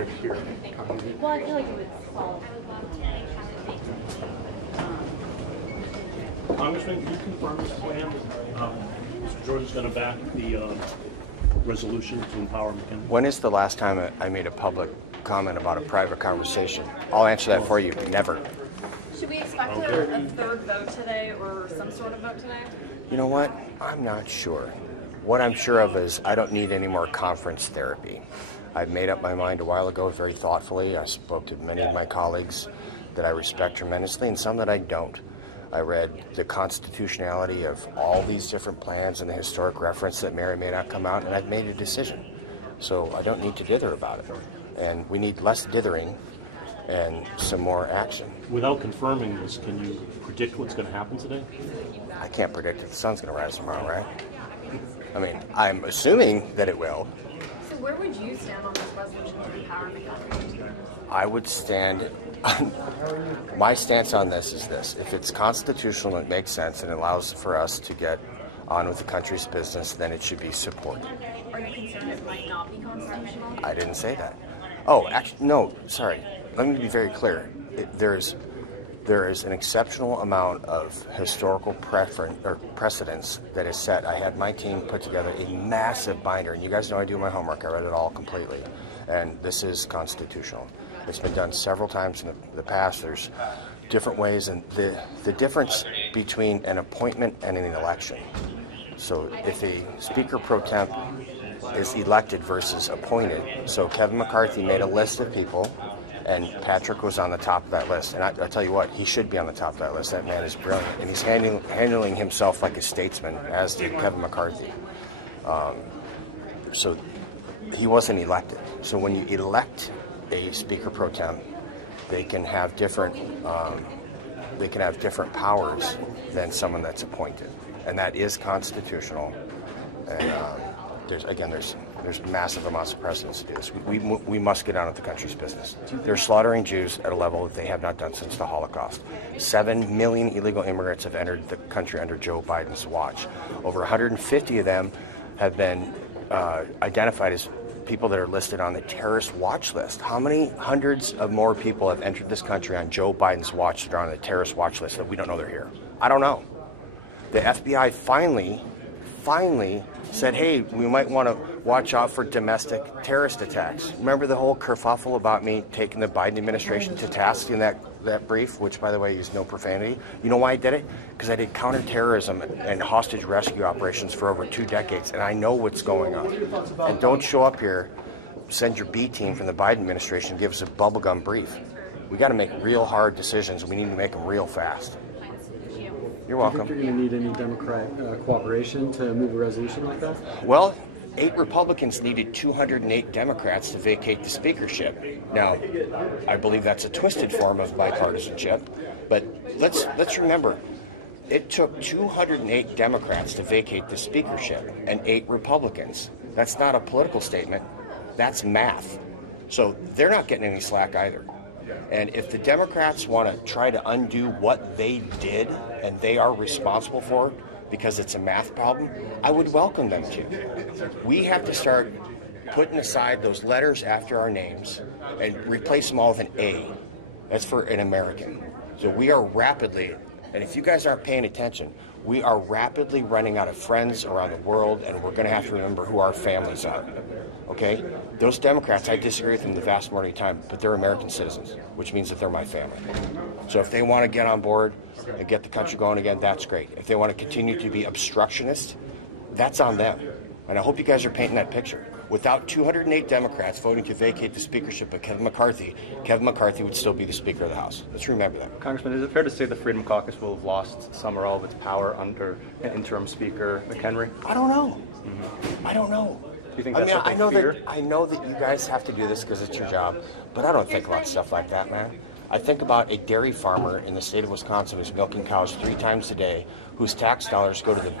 right here. Well, I feel like it would fall. Congressman, can you confirm this plan? Mr. Jordan's going to back the resolution to empower McKinley. When is the last time I made a public comment about a private conversation? I'll answer that for you. Never. Should we expect a third vote today or some sort of vote today? You know what? I'm not sure. What I'm sure of is I don't need any more conference therapy. I made up my mind a while ago very thoughtfully. I spoke to many of my colleagues that I respect tremendously and some that I don't. I read the constitutionality of all these different plans and the historic reference that may or may not come out, and I've made a decision. So I don't need to dither about it. And we need less dithering and some more action. Without confirming this, can you predict what's going to happen today? I can't predict if the sun's going to rise tomorrow, right? I mean, I'm assuming that it will. So where would you stand on this resolution to empower McCarthy? I would stand... My stance on this is this. If it's constitutional and it makes sense and allows for us to get on with the country's business, then it should be supported. Are you concerned it might not be constitutional? I didn't say that. Oh, actually, no, sorry. Let me be very clear. There is an exceptional amount of historical precedence that is set. I had my team put together a massive binder, and you guys know I do my homework. I read it all completely, and this is constitutional. It's been done several times in the past. There's different ways, and the difference between an appointment and an election. So if a Speaker pro temp is elected versus appointed, so Kevin McCarthy made a list of people, and Patrick was on the top of that list. And I tell you what, he should be on the top of that list. That man is brilliant, and he's handling himself like a statesman, as did Kevin McCarthy. So he wasn't elected. So when you elect a Speaker pro tem, they can have different powers than someone that's appointed, and that is constitutional. And there's massive amounts of precedence to do this. We must get on with the country's business. They're slaughtering Jews at a level that they have not done since the Holocaust. 7 million illegal immigrants have entered the country under Joe Biden's watch. Over 150 of them have been identified as people that are listed on the terrorist watch list. How many hundreds of more people have entered this country on Joe Biden's watch that are on the terrorist watch list that we don't know they're here? I don't know. The FBI finally said, hey, we might want to watch out for domestic terrorist attacks. Remember the whole kerfuffle about me taking the Biden administration to task in that brief, which, by the way, used no profanity? You know why I did it? Because I did counterterrorism and hostage rescue operations for over 2 decades, and I know what's going on. And don't show up here, send your B team from the Biden administration, give us a bubblegum brief. We got to make real hard decisions, and we need to make them real fast. You're welcome. Do you think you're going to need any Democrat cooperation to move a resolution like that? Well, 8 Republicans needed 208 Democrats to vacate the speakership. Now, I believe that's a twisted form of bipartisanship, but let's remember, it took 208 Democrats to vacate the speakership and 8 Republicans. That's not a political statement. That's math. So they're not getting any slack either. And if the Democrats want to try to undo what they did and they are responsible for it because it's a math problem, I would welcome them to. We have to start putting aside those letters after our names and replace them all with an A. That's for an American. So we are rapidly, and if you guys aren't paying attention, we are rapidly running out of friends around the world, and we're going to have to remember who our families are. Okay? Those Democrats, I disagree with them the vast majority of the time, but they're American citizens, which means that they're my family. So if they want to get on board and get the country going again, that's great. If they want to continue to be obstructionist, that's on them. And I hope you guys are painting that picture. Without 208 Democrats voting to vacate the speakership of Kevin McCarthy would still be the Speaker of the House. Let's remember that. Congressman, is it fair to say the Freedom Caucus will have lost some or all of its power under interim Speaker McHenry? I don't know. Mm-hmm. I don't know. Do you think that's something I know that you guys have to do this because it's your job, but I don't think about stuff like that, man. I think about a dairy farmer in the state of Wisconsin who's milking cows 3 times a day, whose tax dollars go to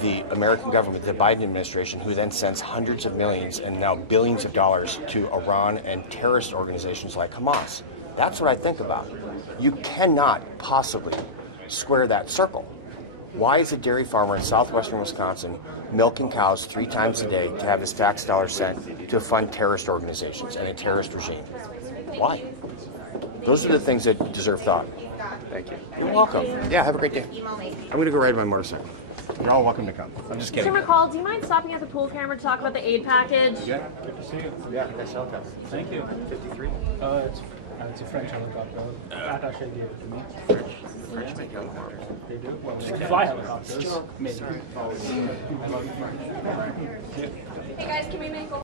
the American government, the Biden administration, who then sends hundreds of millions and now billions of dollars to Iran and terrorist organizations like Hamas. That's what I think about. You cannot possibly square that circle. Why is a dairy farmer in southwestern Wisconsin milking cows 3 times a day to have his tax dollars sent to fund terrorist organizations and a terrorist regime? Why? Those are the things that deserve thought. Thank you. You're welcome. Yeah, have a great day. I'm going to go ride my motorcycle. You're all welcome to come. I'm just kidding. Mr. McCall, do you mind stopping at the pool camera to talk about the aid package? Yeah, good to see you. Yeah, nice helicopter. Thank you. 53. It's a French helicopter. Attaché gave it to me. French make helicopters. They do? Well, they fly helicopters. Maybe. Hey guys, can we make a